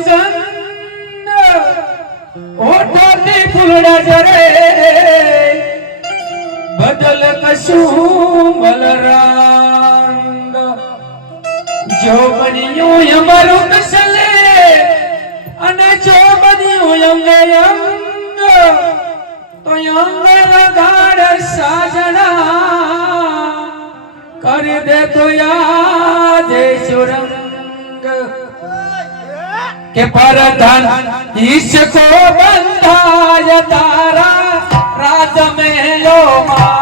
સુગંધ ઓઠાથી ફૂલડા જરે બદલ કશું બલરાંગ જો બન્યું અમારું કસલે અને જો બન્યું અંગે અંગ તો અંગ લગાડ સાજણા કરી દે તો યાદ સુરંગ કે પરધન ઈશકો બંધાય તારા રાજ મહેલોમાં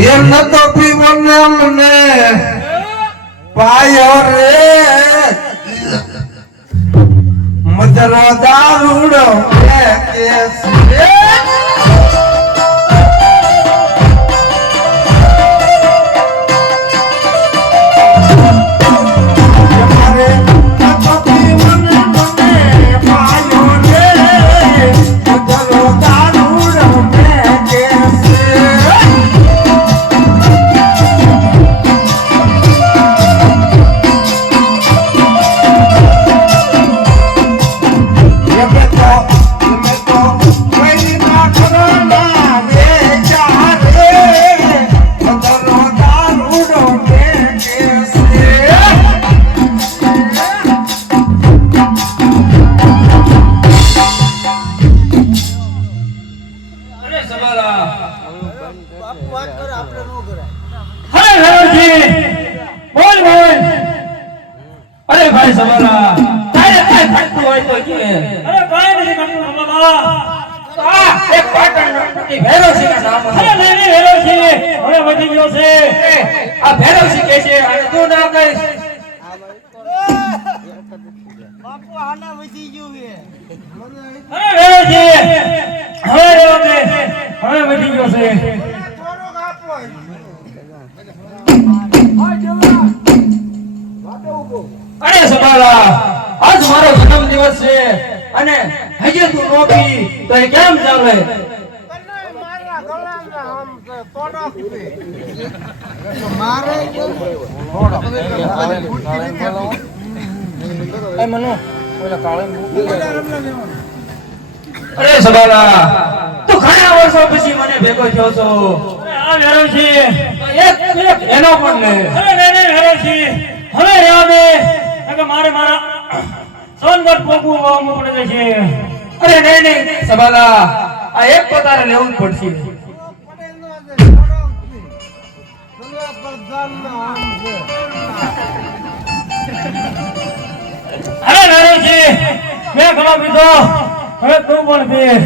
ये न तो पीवने हमने पायो रे मजरा दारूड़ो कैसे બાપુ આના વધી ગયું છે અરે વેરાજી હવે રેવા દે હવે વધી ગયો છે થોડોક આપો અરે સબાલા આજ મારો જન્મ દિવસ છે અને હજી તું નો પી તો એ કેમ ચાલે મારા ગળાના આમ થોડોક મારે અરે સબાલા તું ઘણા વર્ષો પછી મને ભેગો થયો છો આ વેરાજી એક એનો પણ ને અરે નહીં વેરાજી હવે રેવા દે કે મારે મારા સોનગઢ પોકવું પડે છે અરે નહીં સબાલા આ એક તો તારે લેવું જ પડશે અરે વેરાજી મેં ઘણો પીધો હવે તું પણ પી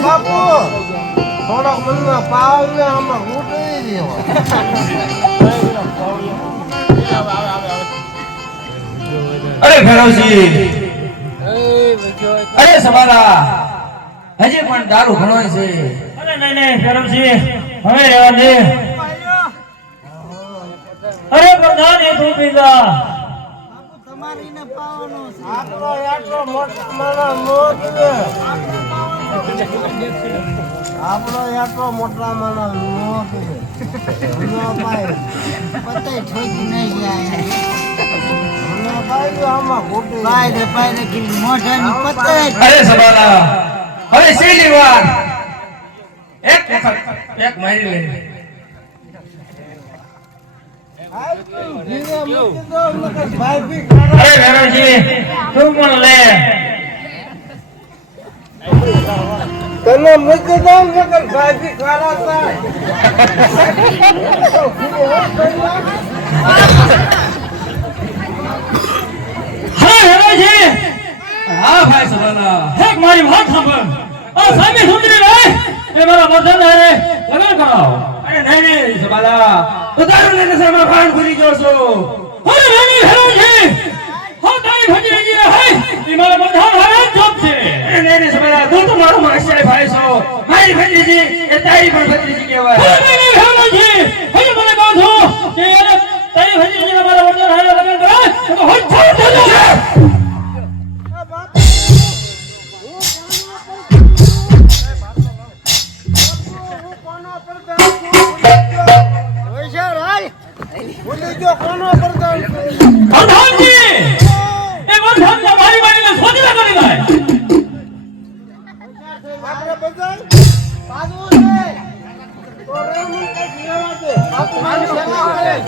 બાપુ થોડોક મનમાં પાવ ને આમાં ઉઠી દેવા અરે ભેરવજી અરે સબાલા હજી પણ દારૂ ઘણો છે અરે નહીં કરમજી હવે રહેવા દે અરે પ્રધાન એ તું પીધા તમારી ને પાવાનો છે આટલો મોટો મારા મોત ને આપણો આટલો મોટા મારા મોત ને ભાઈ પતે ઠોકી નહીં જાય ભાઈ આમાં ખોટી પાય દે કે મોઢાની પતે અરે સબાલા હવે છેલ્લી વાર એક વખત એક મારી લે ભાઈ બી અરે વેરાજી તું પણ લે તને મૂકી દઉં ને કે ભાઈ બી ખારા થાય હા વેરાજી હા ભાઈ સબાલા એક મારી વાત સાંભળ આ સામી સુંદરી ભાઈ એ મારા મદન હારે લગ્ન કરાવો અરે નહીં સબાલા તો દારૂ લઈને સામે ભાન ભૂલી ગયો છો અરે નહીં વેરાજી હા તારી ભજી રહી હે એ મારા મદન હારે જોબ છે અરે નહીં સબાલા તું તો મારો માસ્ટર ભાઈ છો મારી ભત્રીજી એ તારી પણ ભત્રીજી કહેવાય અરે નહીં વેરાજી હજી મને કહો છો કે તારી ભજી મારા મદન હારે લગ્ન કરાય તો હોય છોડ દેજો પ્રધાનજી એ પ્રધાન તમારી બારીને શોધલા કરી લાય આપણે બધા પાછું છે તો રેમું કઈ જીવા દે બાપુ મારી સેવા કરે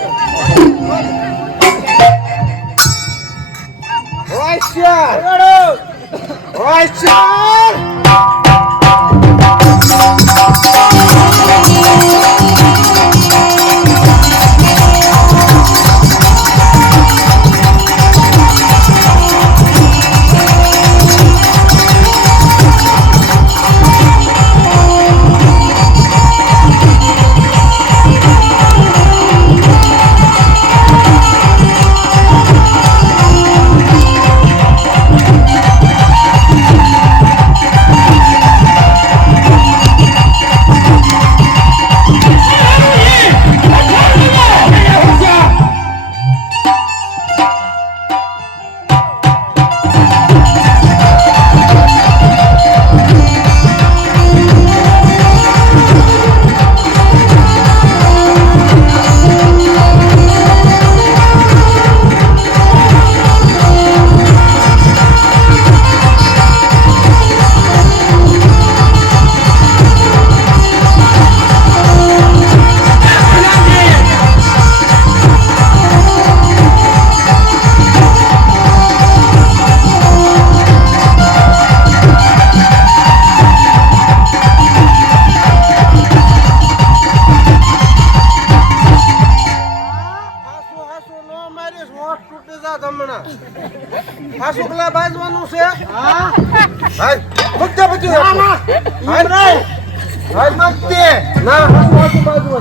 હમણાં આ શુક્લા બાજવાનું છે હા હાલ મુક્ત બચ્યું હાલ હાલ મત ના હાસુ બાજુ